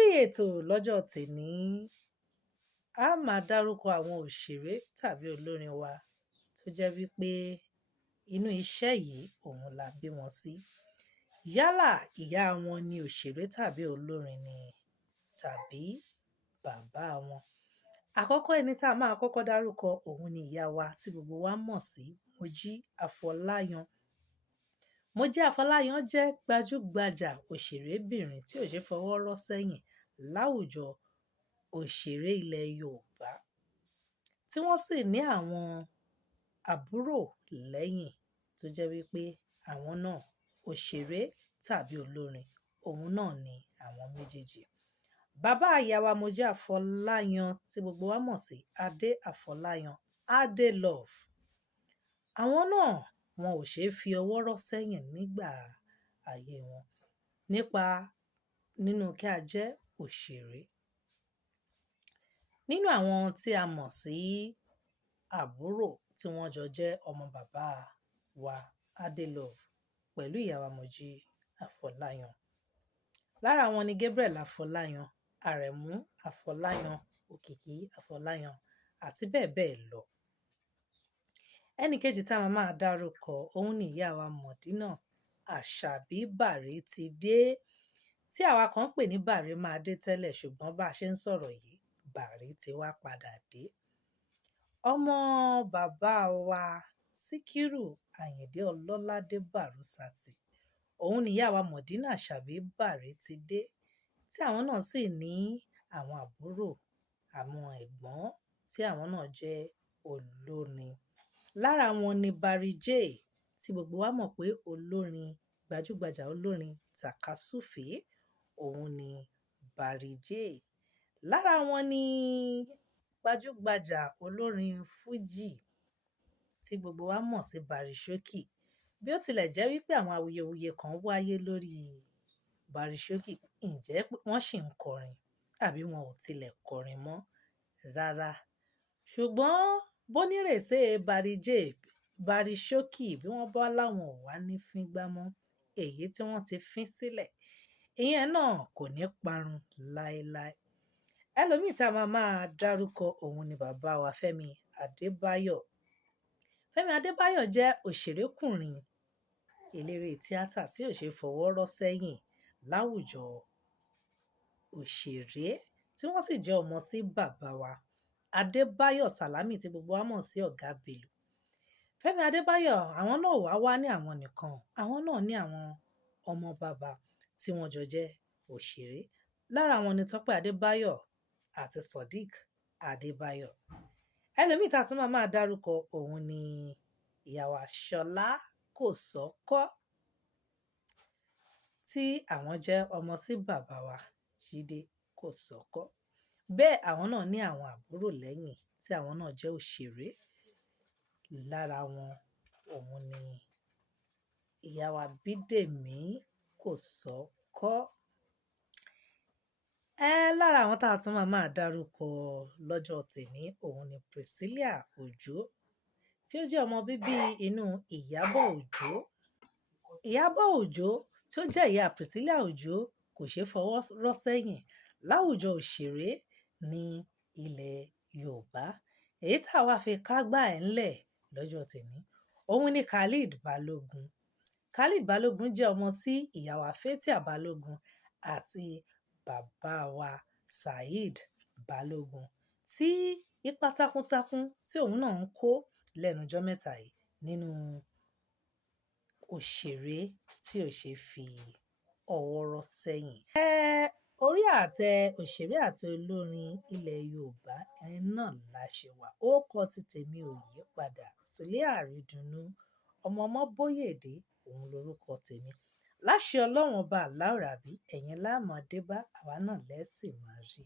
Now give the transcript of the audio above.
Lórí ètò lọ́jọ́ tèní, a máa dárúkọ àwọn òṣèré tàbí olórin wa tó jẹ́ wípé inú iṣẹ́ yìí òun la bí wọn sí. Yálà ìyá wọn ni òṣèré tàbí olórin ni tàbí bàbá wọn. Àkọ́kọ́ ẹni tí a máa kọ́kọ́ dárúkọ òun ni ìyá wa tí gbogbo wa mọ̀ sí Mojí Afọláyan. Mojí Afọláyan jẹ́ gbajúgbajà òṣèrébìnrin tí ò ṣe é fọwọ́ rọ́ sẹ́yìn láwùjọ òṣèré ilẹ̀ Yorùbá, tí wọ́n sì ní àwọn àbúrò lẹ́yìn tó jẹ́ wípé àwọn náà òṣèré tàbí olórin, òun náà ni àwọn méjèèjì. Bàbá ìyá wa Mojí Afọláyan tí gbogbo wa mọ̀ sí Adé Afọláyan, Adelove. Àwọn náà wọn ò ṣe é fi ọwọ́ rọ́ sẹ́yìn nígbà ayé wọn nínú kí a jẹ́ òṣèré. Nínú àwọn tí a mọ̀ sí àbúrò tí wọ́n jọ jẹ́ ọmọ bàbá wa Adelove pẹ̀lú ìyá wa Mojí Afọláyan. Lára wọn ni Gabriel Afọláyan, Aremu Afọláyan, Òkìkí Afọláyan àti bẹ́ẹ̀ bẹ́ẹ̀ lọ. Ẹni kejì tí a máa dárúkọ òun ni ìyá wa Mọ̀dínà Àṣàbí Bàrítidé, tí àwa kan ń pè ní Bàrí máa dé tẹ́lẹ̀, ṣùgbọ́n bá a ṣe ń sọ̀rọ̀ yìí, Bàrí ti wá padà dé. Ọmọ bàbá wa Síkírù Àyìndé Ọlọ́ládé Bàrúsàtì, òun ni ìyá wa Mọ̀dínà Àṣàbí Bàrítidé, tí àwọn náà sì ní àwọn àbúrò, àwọn ẹ̀gbọ́n tí àwọn náà jẹ́ olórin. Lára wọn ni Barry J, tí gbogbo wa mọ̀ pé olórin gbajúgbajà olórin tàkasúfèé, òun ni Barry J. Lára wọn ni gbajúgbajà olórin fújì tí gbogbo wa mọ̀ sí Bàrísókì. Bí ó tilẹ̀ jẹ́ wípé àwọn awuyewuye kan wáyé lórí Bàrísókì, ǹjẹ́ wọ́n ṣì ń kọrin àbí wọn ò tilẹ̀ kọrin mọ́ rárá. Ṣùgbọ́n bónírèsé Bàrísókì bí wọ́n bá láwọn ò wá ní fín gbá mọ́, èyí tí wọ́n ti fín sílẹ̀, ìyẹn náà kò ní parun láéláé. Ẹlòmíì tí a máa dárúkọ òun ni bàbá wa Fẹ́mi Adébáyọ̀. Fẹ́mi Adébáyọ̀ jẹ́ òṣèrékùnrin eléré tíátà tí ò ṣe é fọwọ́ rọ́ sẹ́yìn láwùjọ òṣèré, tí wọ́n sì jẹ́ ọmọ sí bàbá wa Adébáyọ̀ Sàlámì tí gbogbo wa mọ̀ sí Ọ̀gá Bello. Fẹ́mi Adébáyọ̀ àwọn náà wá ní àwọn nìkan, àwọn náà ní àwọn ọmọ bàbá tí wọ́n jọ jẹ́ òṣèré. Lára wọn ni Tọ́pẹ́ Adébáyọ̀ àti Sodiq Adébáyọ̀. Ẹlòmíì tí a tún máa dárúkọ òun ni ìyá wa Ṣọlá Kòsọ́kọ́, tí àwọn jẹ́ ọmọ sí bàbá wa Jídé Kòsọ́kọ́. Bẹ́ẹ̀ àwọn náà ní àwọn àbúrò lẹ́yìn tí àwọn náà jẹ́ òṣèré. Lára wọn òun ni ìyá wa Bídèmí Kòsọ́kọ́. Lára àwọn tí a tún máa dárúkọ lọ́jọ́ tèní òun ni Priscilla Òjó, tí ó jẹ́ ọmọ bíbí inú Ìyábọ̀ Òjó. Ìyábọ̀ Òjó tí ó jẹ́ ìyá Priscilla Òjó kò ṣe é fọwọ́ rọ́ sẹ́yìn láwùjọ òṣèré ní ilẹ̀ Yorùbá. Èyí tí àwa fi kágbá ẹ̀ ńlẹ̀ lọ́jọ́ tèní òun ni Khalid Balógun. Khalid Balógun jẹ́ ọmọ sí ìyá wa Fathia Balógun àti bàbá wa Saheed Balógun, tí ipa takuntakun tí òun náà ń kó lẹ́nu jọ́ mẹ́ta yìí nínú òṣèré tí ò ṣe é fi ọwọ́ rọ́ sẹ́yìn. Orí àtẹ òṣèré àti olórin ilẹ̀ Yorùbá ẹni náà la ṣe wà. Orúkọ ti tèmi ò yí padà. Sùlé Àrídùnnú ọmọ Ọmọbóyèdé òun lorúkọ tèmi. Láṣẹ Ọlọ́run ọba Àláùrábí, ẹ̀yin la máa dé bá, àwa náà lẹ sì máa rí.